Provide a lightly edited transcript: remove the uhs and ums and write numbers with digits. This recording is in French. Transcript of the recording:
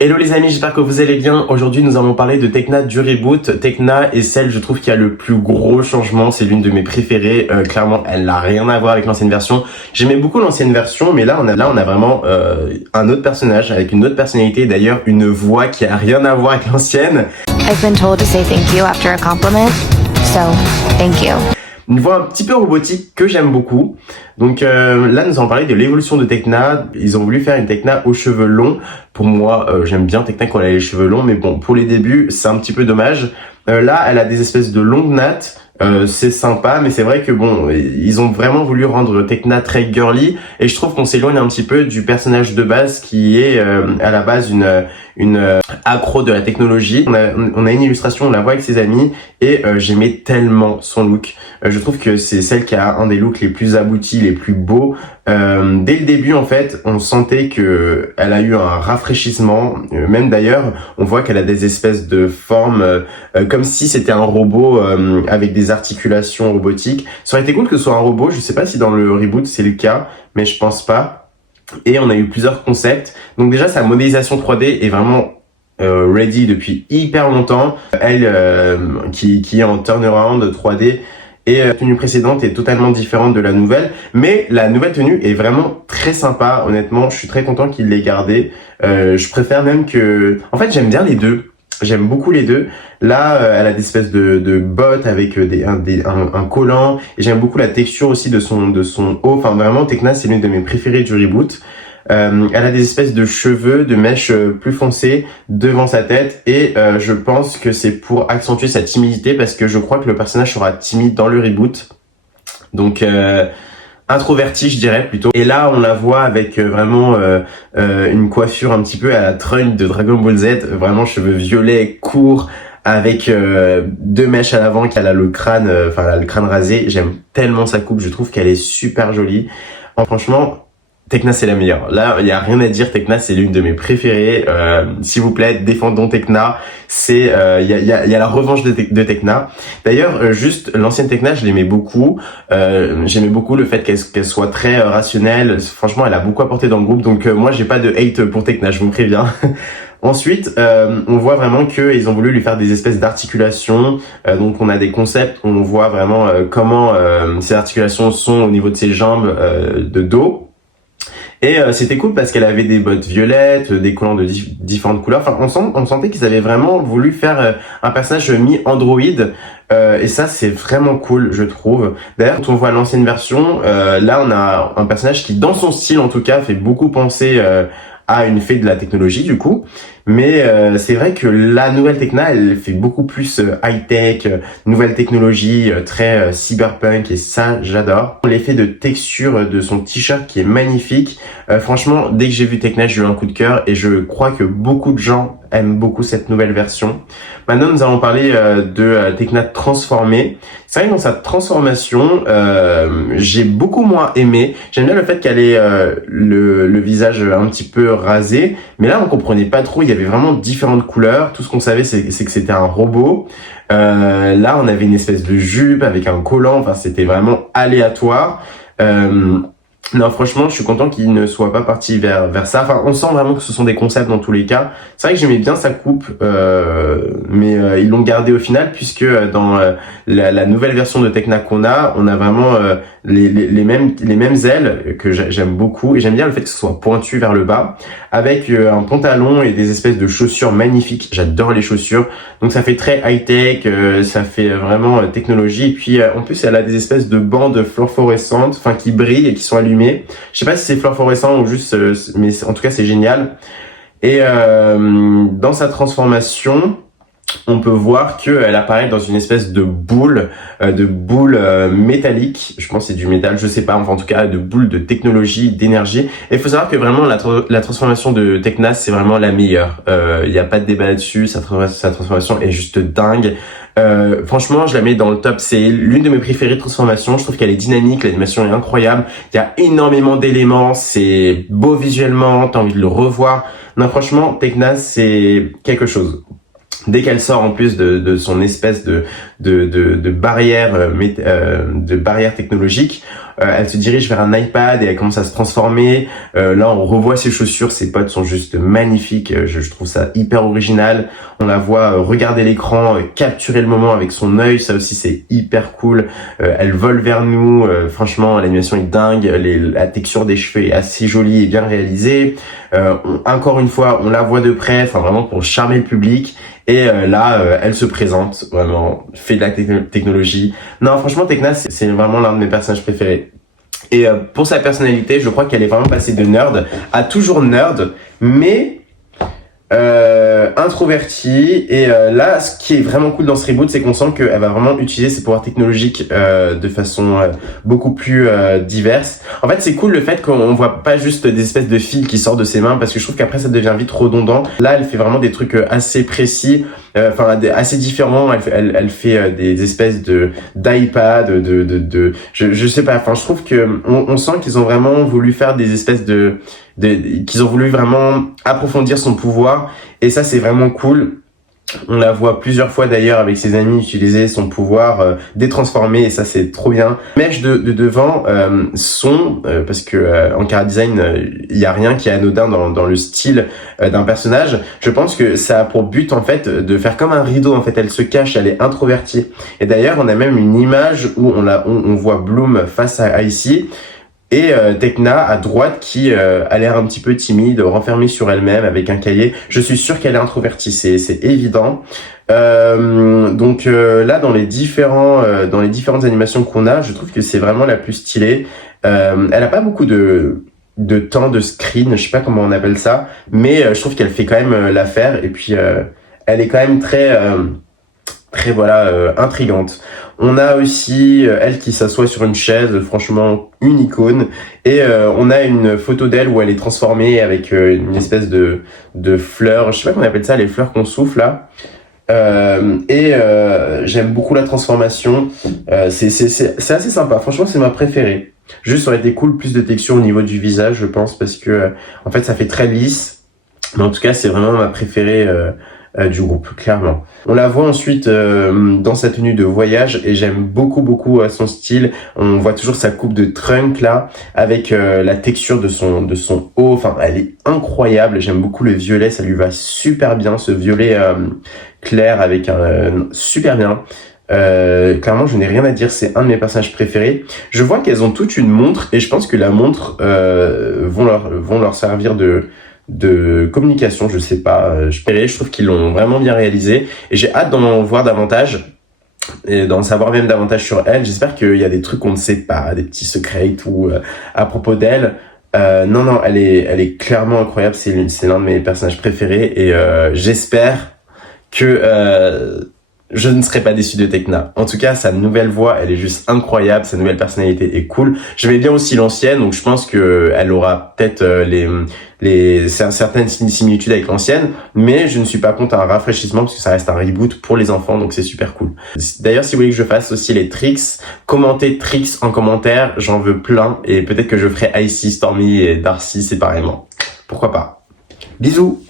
Hello les amis, j'espère que vous allez bien. Aujourd'hui, nous allons parler de Tecna du reboot. Tecna est celle, je trouve, qui a le plus gros changement. C'est l'une de mes préférées. Clairement, elle n'a rien à voir avec l'ancienne version. J'aimais beaucoup l'ancienne version, mais là, on a vraiment un autre personnage avec une autre personnalité. D'ailleurs, une voix qui a rien à voir avec l'ancienne. I've been told to say thank you after a compliment, so thank you. Une voix un petit peu robotique que j'aime beaucoup. Donc là, nous allons parler de l'évolution de Tecna. Ils ont voulu faire une Tecna aux cheveux longs. Pour moi, j'aime bien Tecna quand elle a les cheveux longs, mais bon, pour les débuts, c'est un petit peu dommage. Là, elle a des espèces de longues nattes. C'est sympa, mais c'est vrai que bon, ils ont vraiment voulu rendre Tecna très girly, et je trouve qu'on s'éloigne un petit peu du personnage de base qui est à la base une accro de la technologie. On a une illustration, on la voit avec ses amis, et j'aimais tellement son look. Je trouve que c'est celle qui a un des looks les plus aboutis, les plus beaux. Dès le début, en fait, on sentait que elle a eu un rafraîchissement. Même d'ailleurs, on voit qu'elle a des espèces de formes comme si c'était un robot avec des articulations robotiques. Ça aurait été cool que ce soit un robot. Je sais pas si dans le reboot c'est le cas, mais je pense pas. Et on a eu plusieurs concepts. Donc déjà, sa modélisation 3D est vraiment ready depuis hyper longtemps. Elle qui est en turnaround 3D. Et la tenue précédente est totalement différente de la nouvelle, mais la nouvelle tenue est vraiment très sympa. Honnêtement, je suis très content qu'il l'ait gardée. Je préfère même que... En fait, j'aime bien les deux. J'aime beaucoup les deux. Là, elle a des espèces de bottes avec un collant. Et j'aime beaucoup la texture aussi de son haut. Enfin, vraiment, Tecna, c'est l'une de mes préférées du reboot. Elle a des espèces de cheveux, de mèches plus foncées devant sa tête, et je pense que c'est pour accentuer sa timidité, parce que je crois que le personnage sera timide dans le reboot. Donc introverti, je dirais plutôt. Et là, on la voit avec vraiment une coiffure un petit peu à la Trunks de Dragon Ball Z, vraiment cheveux violets, courts, avec deux mèches à l'avant, qu'elle a le crâne, elle a le crâne rasé. J'aime tellement sa coupe, je trouve qu'elle est super jolie. Franchement, Tecna, c'est la meilleure. Là, il y a rien à dire. Tecna, c'est l'une de mes préférées. S'il vous plaît, défendons Tecna. C'est, il y a la revanche de Tecna. D'ailleurs, juste l'ancienne Tecna, je l'aimais beaucoup. J'aimais beaucoup le fait qu'elle soit très rationnelle. Franchement, elle a beaucoup apporté dans le groupe. Donc moi, j'ai pas de hate pour Tecna, je vous préviens. Ensuite, on voit vraiment qu'ils ont voulu lui faire des espèces d'articulations. Donc on a des concepts, on voit vraiment comment ces articulations sont au niveau de ses jambes, de dos. Et c'était cool parce qu'elle avait des bottes violettes, des collants de différentes couleurs. Enfin, on sentait qu'ils avaient vraiment voulu faire un personnage mi-android. Et ça, c'est vraiment cool, je trouve. D'ailleurs, quand on voit l'ancienne version, là, on a un personnage qui, dans son style en tout cas, fait beaucoup penser à une fée de la technologie, du coup. Mais c'est vrai que la nouvelle Tecna, elle fait beaucoup plus high-tech, nouvelle technologie, très cyberpunk, et ça, j'adore. L'effet de texture de son t-shirt qui est magnifique. Franchement, dès que j'ai vu Tecna, j'ai eu un coup de cœur, et je crois que beaucoup de gens aiment beaucoup cette nouvelle version. Maintenant, nous allons parler de Tecna transformée. C'est vrai que dans sa transformation, j'ai beaucoup moins aimé. J'aime bien le fait qu'elle ait le visage un petit peu rasé, mais là, on comprenait pas trop. Il y avait vraiment différentes couleurs. Tout ce qu'on savait, c'est que c'était un robot. Là, on avait une espèce de jupe avec un collant. Enfin, c'était vraiment aléatoire. Non, franchement, je suis content qu'il ne soit pas parti vers ça. Enfin, on sent vraiment que ce sont des concepts dans tous les cas. C'est vrai que j'aimais bien sa coupe, mais ils l'ont gardé au final, puisque dans la nouvelle version de Tecna qu'on a, on a vraiment les mêmes ailes que j'aime beaucoup, et j'aime bien le fait que ce soit pointu vers le bas, avec un pantalon et des espèces de chaussures magnifiques. J'adore les chaussures, donc ça fait très high-tech, ça fait vraiment technologie. Et puis en plus, elle a des espèces de bandes fluorescentes, enfin qui brillent et qui sont allumées. Je sais pas si c'est fluorescent ou juste, mais en tout cas c'est génial. Et dans sa transformation, on peut voir qu'elle apparaît dans une espèce de boule métallique. Je pense que c'est du métal, je sais pas, enfin en tout cas de boule de technologie, d'énergie. Et il faut savoir que vraiment la transformation de Tecna, c'est vraiment la meilleure. Il n'y a pas de débat là-dessus, sa transformation est juste dingue. Franchement, je la mets dans le top. C'est l'une de mes préférées de transformation. Je trouve qu'elle est dynamique, l'animation est incroyable. Il y a énormément d'éléments, c'est beau visuellement, t'as envie de le revoir. Non, franchement, Tecna, c'est quelque chose. Dès qu'elle sort en plus de son espèce de barrière technologique, elle se dirige vers un iPad et elle commence à se transformer. Là, on revoit ses chaussures, ses potes sont juste magnifiques. Je trouve ça hyper original. On la voit regarder l'écran, capturer le moment avec son œil. Ça aussi, c'est hyper cool. Elle vole vers nous. Franchement, l'animation est dingue. La texture des cheveux est assez jolie et bien réalisée. Encore une fois, on la voit de près, enfin vraiment pour charmer le public. Et là, elle se présente, vraiment, fait de la technologie. Non, franchement, Tecna, c'est vraiment l'un de mes personnages préférés. Et pour sa personnalité, je crois qu'elle est vraiment passée de nerd à toujours nerd, mais introvertie. Et là, ce qui est vraiment cool dans ce reboot, c'est qu'on sent qu'elle va vraiment utiliser ses pouvoirs technologiques de façon beaucoup plus diverse. En fait, c'est cool le fait qu'on voit pas juste des espèces de fils qui sortent de ses mains, parce que je trouve qu'après ça devient vite redondant. Là, elle fait vraiment des trucs assez précis, assez différents. Elle fait des espèces d'iPad, je sais pas. Enfin, je trouve que on sent qu'ils ont vraiment voulu faire des espèces qu'ils ont voulu vraiment approfondir son pouvoir, et ça c'est vraiment cool. On la voit plusieurs fois d'ailleurs avec ses amis utiliser son pouvoir détransformé, et ça c'est trop bien. Les mèches de devant sont parce que en chara design il y a rien qui est anodin dans le style d'un personnage. Je pense que ça a pour but en fait de faire comme un rideau. En fait, elle se cache, elle est introvertie. Et d'ailleurs on a même une image où on voit Bloom face à Icy. Et Tecna à droite qui a l'air un petit peu timide, renfermée sur elle-même avec un cahier. Je suis sûr qu'elle est introvertie, c'est évident. Donc là, dans les différentes animations qu'on a, je trouve que c'est vraiment la plus stylée. Elle a pas beaucoup de temps de screen, je sais pas comment on appelle ça, mais je trouve qu'elle fait quand même l'affaire. Et puis elle est quand même très intrigante. On a aussi elle qui s'assoit sur une chaise, franchement une icône, et on a une photo d'elle où elle est transformée avec une espèce de fleurs, je sais pas comment on appelle ça, les fleurs qu'on souffle là. J'aime beaucoup la transformation. C'est assez sympa, franchement c'est ma préférée. Juste ça aurait été cool plus de texture au niveau du visage, je pense, parce que en fait ça fait très lisse, mais en tout cas c'est vraiment ma préférée du groupe, clairement. On la voit ensuite dans sa tenue de voyage, et j'aime beaucoup son style. On voit toujours sa coupe de trunk là, avec la texture de son haut. Enfin, elle est incroyable. J'aime beaucoup le violet, ça lui va super bien, ce violet clair avec un super bien. Clairement, je n'ai rien à dire, c'est un de mes personnages préférés. Je vois qu'elles ont toutes une montre, et je pense que la montre vont leur servir de communication, je sais pas. Je trouve qu'ils l'ont vraiment bien réalisé, et j'ai hâte d'en voir davantage et d'en savoir même davantage sur elle. J'espère qu'il y a des trucs qu'on ne sait pas, des petits secrets et tout à propos d'elle. Non, elle est clairement incroyable. C'est l'un de mes personnages préférés, et j'espère que je ne serai pas déçu de Tecna. En tout cas, sa nouvelle voix, elle est juste incroyable. Sa nouvelle personnalité est cool. J'aimais bien aussi l'ancienne, donc je pense que elle aura peut-être certaines similitudes avec l'ancienne, mais je ne suis pas contre un rafraîchissement parce que ça reste un reboot pour les enfants, donc c'est super cool. D'ailleurs, si vous voulez que je fasse aussi les tricks, commentez tricks en commentaire, j'en veux plein, et peut-être que je ferai Icy, Stormy et Darcy séparément. Pourquoi pas. Bisous!